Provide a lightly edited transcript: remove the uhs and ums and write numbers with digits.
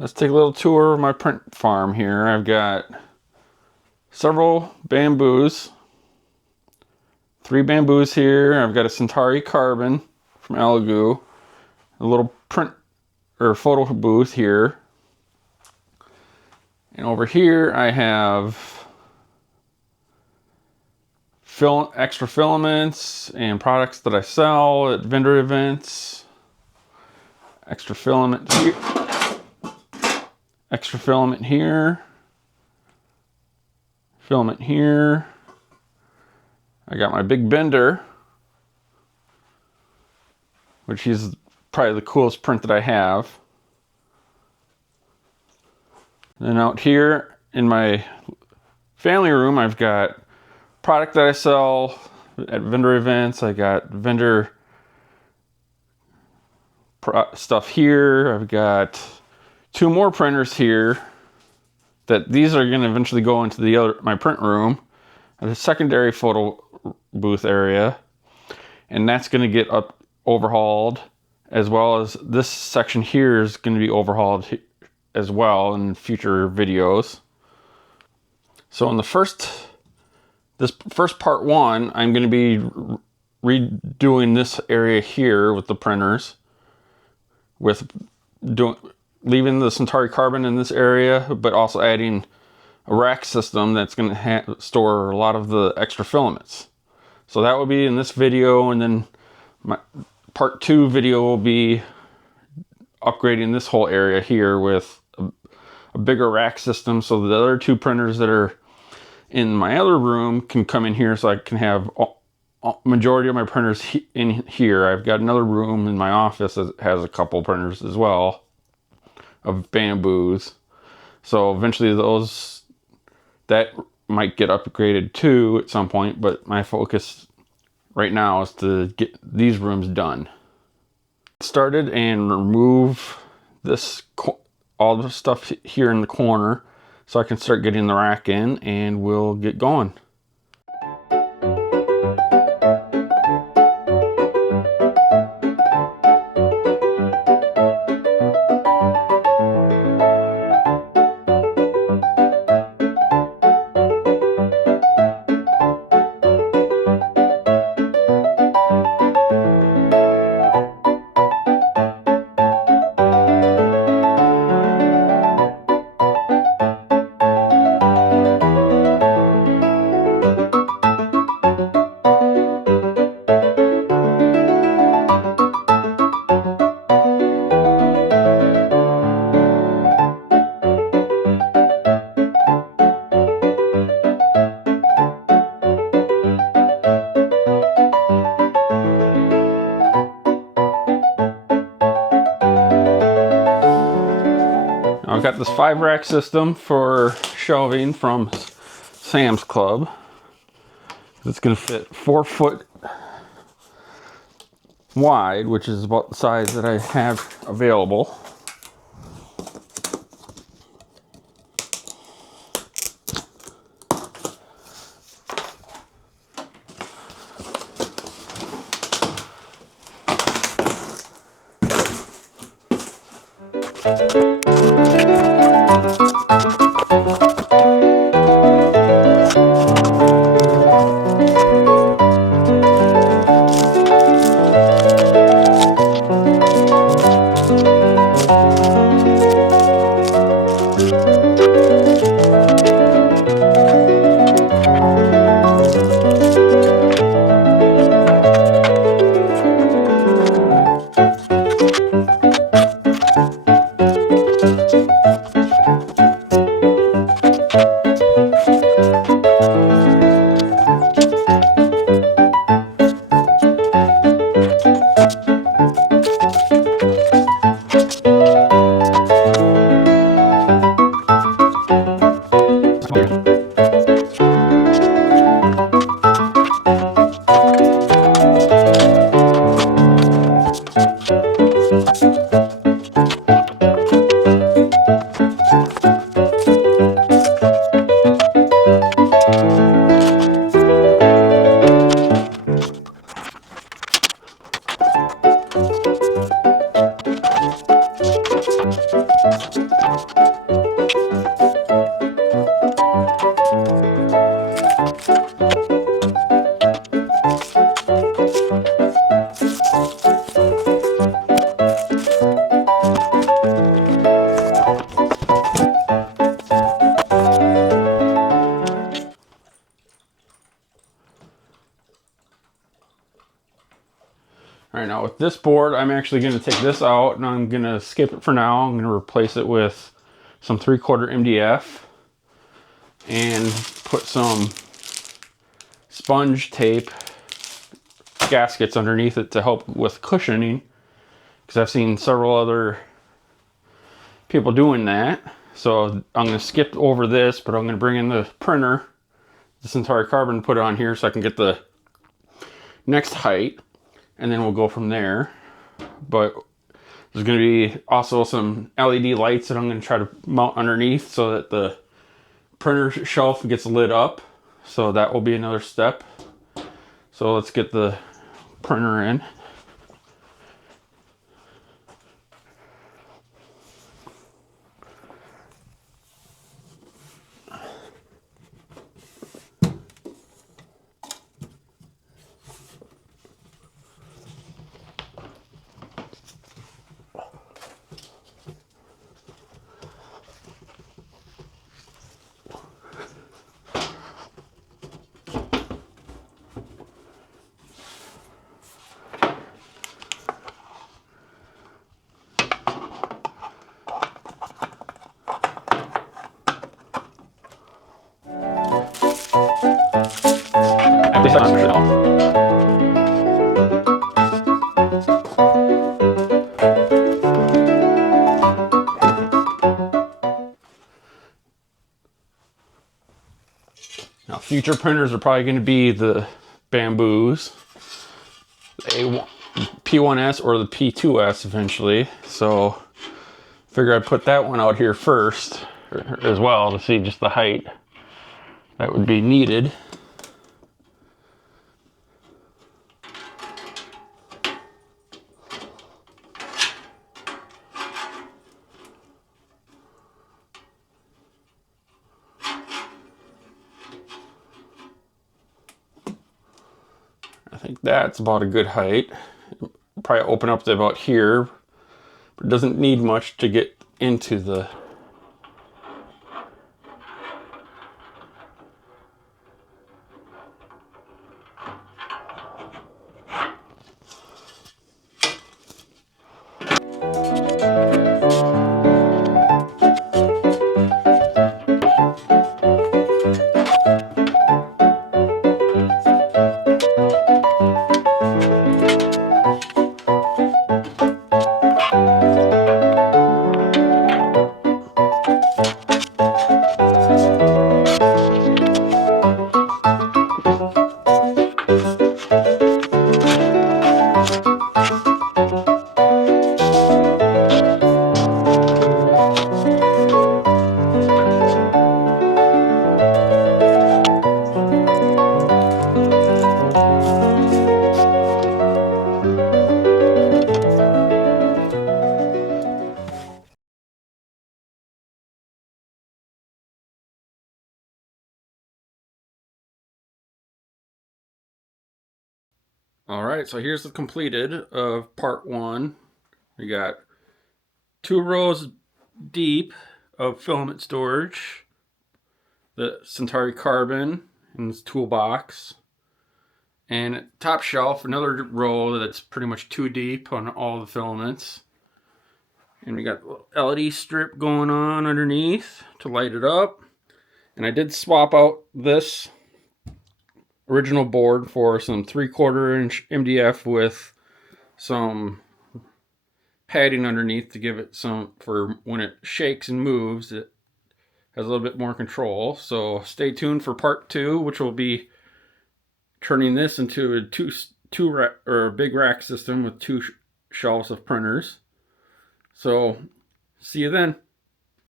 Let's take a little tour of my print farm here. I've got several bamboos. 3 bamboos here. I've got a Centauri Carbon from Elegoo. A little print or photo booth here. And over here I have extra filaments and products that I sell at vendor events. Extra filament here. Extra filament here. Filament here. I got my big bender, which is probably the coolest print that I have. Then out here in my family room, I've got product that I sell at vendor events. I got vendor stuff here. I've got 2 more printers here that these are going to eventually go into my print room, the secondary photo booth area, and that's going to get overhauled, as well as this section here is going to be overhauled as well in future videos. So in this first part 1, I'm going to be redoing this area here with the printers, leaving the Centauri Carbon in this area, but also adding a rack system that's going to store a lot of the extra filaments. So that will be in this video, and then my part 2 video will be upgrading this whole area here with a bigger rack system, so the other 2 printers that are in my other room can come in here, so I can have majority of my printers in here. I've got another room in my office that has a couple printers as well of bamboos. So eventually that might get upgraded too at some point, but my focus right now is to get these rooms done. Started and remove all the stuff here in the corner so I can start getting the rack in, and we'll get going. I've got this 5-rack system for shelving from Sam's Club. It's going to fit 4 foot wide, which is about the size that I have available. All right, now with this board, I'm actually going to take this out and I'm going to skip it for now. I'm going to replace it with some 3/4 MDF and put some sponge tape gaskets underneath it to help with cushioning, because I've seen several other people doing that. So I'm going to skip over this, but I'm going to bring in the printer, the Centauri Carbon, put it on here so I can get the next height, and then we'll go from there. But there's going to be also some LED lights that I'm going to try to mount underneath so that the printer shelf gets lit up. So that will be another step. So let's get the printer in. Now, future printers are probably going to be the Bamboos, the P1S or the P2S eventually. So, figure I'd put that one out here first as well to see just the height that would be needed. I think that's about a good height. Probably open up to about here, but it doesn't need much to get into the All right, so here's the completed of part one. We got 2 rows deep of filament storage, the Centauri Carbon in this toolbox, and top shelf, another row that's pretty much 2 deep on all the filaments. And we got a LED strip going on underneath to light it up. And I did swap out this original board for some 3/4 inch MDF with some padding underneath to give it some, for when it shakes and moves, it has a little bit more control. So stay tuned for part 2, which will be turning this into a big rack system with 2 shelves of printers. So see you then.